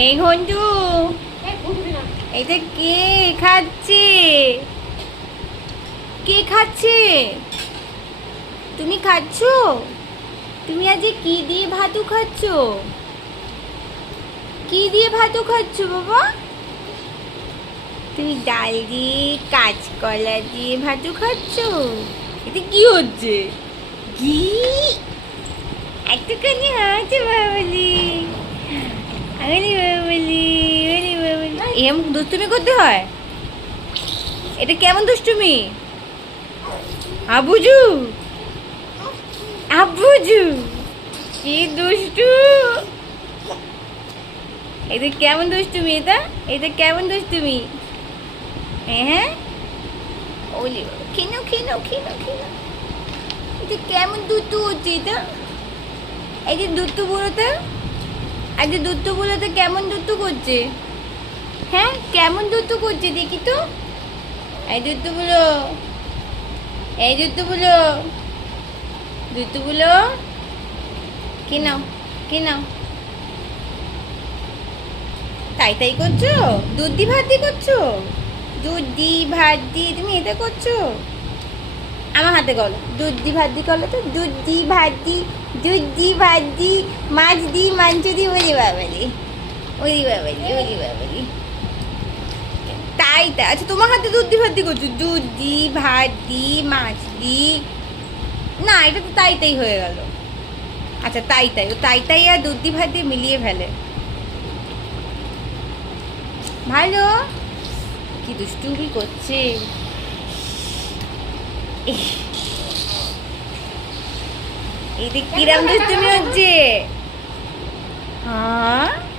এই ঘন্টু, এটা কে খাচ্ছে? কে খাচ্ছে? তুমি খাচ্ছো? তুমি আজ কি দিয়ে ভাতু খাচ্ছো? কি দিয়ে ভাতু খাচ্ছো বাবা? তুমি ডাল দিয়ে কাঁচকলা দিয়ে ভাতু খাচ্ছো? এটা কি হচ্ছে? কি একটুখানি আছে বাবলি, আরে বাবলি, আরে বাবলি, এরম দুষ্টুমি করতে হয়? এটা কেমন দুষ্টুমি? আবুজু, আবুজু, কি দুষ্টু! এটা কেমন দুষ্টুমি? এটা এটা কেমন দুষ্টুমি? হ্যাঁ, ওলি বাবা, খেনো খেনো খেনো খেনো। এটা কেমন দুষ্টু হচ্ছে এটা? এই যে দুষ্টু বুড়োটা, এই যে দুষ্টু বুড়োটা কেমন দুষ্টু করছে? হ্যাঁ, কেমন দুষ্টু করছে দেখি তো। এই দুষ্টু বুড়ো, এই দুষ্টু বুড়ো, দুষ্টু বুড়ো, কি নাও, কি নাও? তাই তাই করছো? দুধ দি ভাত দি করছো? দুধ দি ভাত দি তুমি এটা করছো? আমার হাতে করো, দুধ দি ভাত দি করো তো। দুধ দি ভাত দি, দুধ দি ভাত দি, মাছ দি মাংস দি, ওরে বাবারি, ওরে বাবারি, ওরে বাবারি। তাই তাই, আচ্ছা তোমার হাতে দুধ দি ভাত দি করছো? দুধ দি ভাত দি মাছ দি, না এটা তো তাই তাই হয়ে গেল। আচ্ছা তাই তাই, ও তাই তাই আর দুধ দি ভাত দিয়ে মিলিয়ে ফেলে। ভালো, কি দুষ্টুমি করছে! এই কিরাম দুষ্টুমি হচ্ছে? হ্যাঁ।